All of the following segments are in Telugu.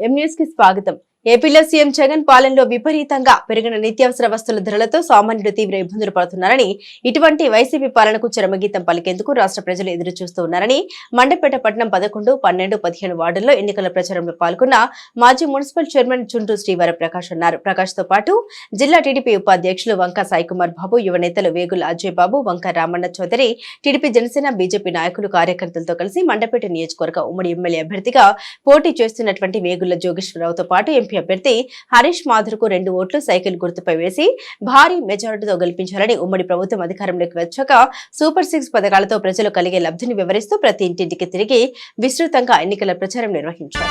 ఎంన్యూస్కి స్వాగతం. ఏపీలో సీఎం జగన్ పాలనలో విపరీతంగా పెరిగిన నిత్యావసర వస్తువుల ధరలతో సామాన్యుడు తీవ్ర ఇబ్బందులు పడుతున్నారని ఇటువంటి వైసీపీ పాలనకు చరమగీతం పలికేందుకు రాష్ట్ర ప్రజలు ఎదురు చూస్తున్నారని మండపేట పట్టణం పదకొండు పన్నెండు పదిహేను వార్డుల్లో ఎన్నికల ప్రచారంలో పాల్గొన్న మాజీ మున్సిపల్ చైర్మన్ చుంటూ శ్రీవారి ప్రకాష్ అన్నారు ప్రకాష్తో పాటు జిల్లా టీడీపీ ఉపాధ్యక్షులు వంక సాయికుమార్ బాబు యువ నేతలు వేగుల అజయ్ బాబు వంక రామన్న చౌదరి టీడీపీ జనసేన బీజేపీ నాయకులు కార్యకర్తలతో కలిసి మండపేట నియోజకవర్గ ఉమ్మడి ఎమ్మెల్యే అభ్యర్థిగా పోటీ చేస్తున్నటువంటి వేగుల జోగేశ్వరరావుతో పాటు బీజేపీ అభ్యర్థి హరీష్ మాధుర్కు రెండు ఓట్లు సైకిల్ గుర్తుపై వేసి భారీ మెజారిటీతో గెలిపించాలని ఉమ్మడి ప్రభుత్వం అధికారంలోకి వచ్చాక సూపర్ సిక్స్ పథకాలతో ప్రజలు కలిగే లబ్ధిని వివరిస్తూ ప్రతి ఇంటింటికి తిరిగి విస్తృతంగా ఎన్నికల ప్రచారం నిర్వహించారు.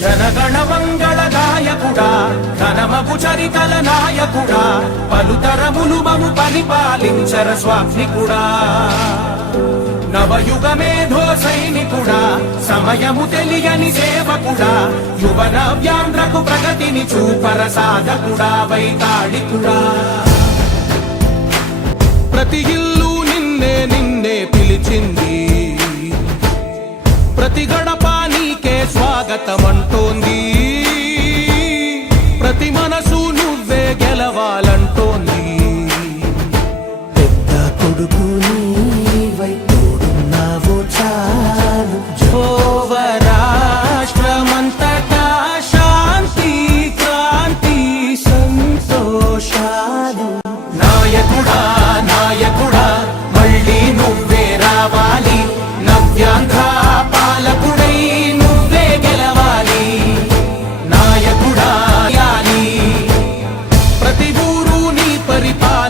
జనగణ మంగళ గాయకుడా ఘనమగు చరితల నాయకుడా పలుతరములు మము పరిపాలించర స్వామికుడా నవయుగ మేధో సైనికుడా సమయము తెలియని సేవకుడా యువన వ్యాంధ్రకు ప్రగతిని చూపర సాధకుడా వైతాళికుడా. ప్రతి ఇల్లు నిన్నే నిన్నే పిలిచింది స్వాగతం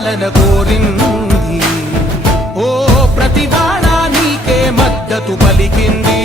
పాలన కోరింది. ఓ ప్రతి నీకే మద్దతు పలికింది.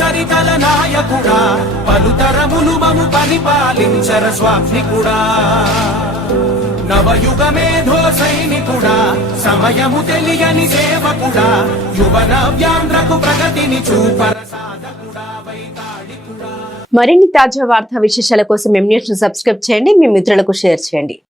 చరితల నాయకుడా పలుతరములు మము పరిపాలించర స్వామికుడా నవయుగ మేధో సైనికుడా సమయము తెలియని సేవకుడా యువన వ్యాంధ్రకు ప్రగతిని చూపర మరిన్ని తాజా వార్తా విశేషాల కోసం ఎం న్యూస్ సబ్స్క్రైబ్ చేయండి మీ మిత్రులకు షేర్ చేయండి.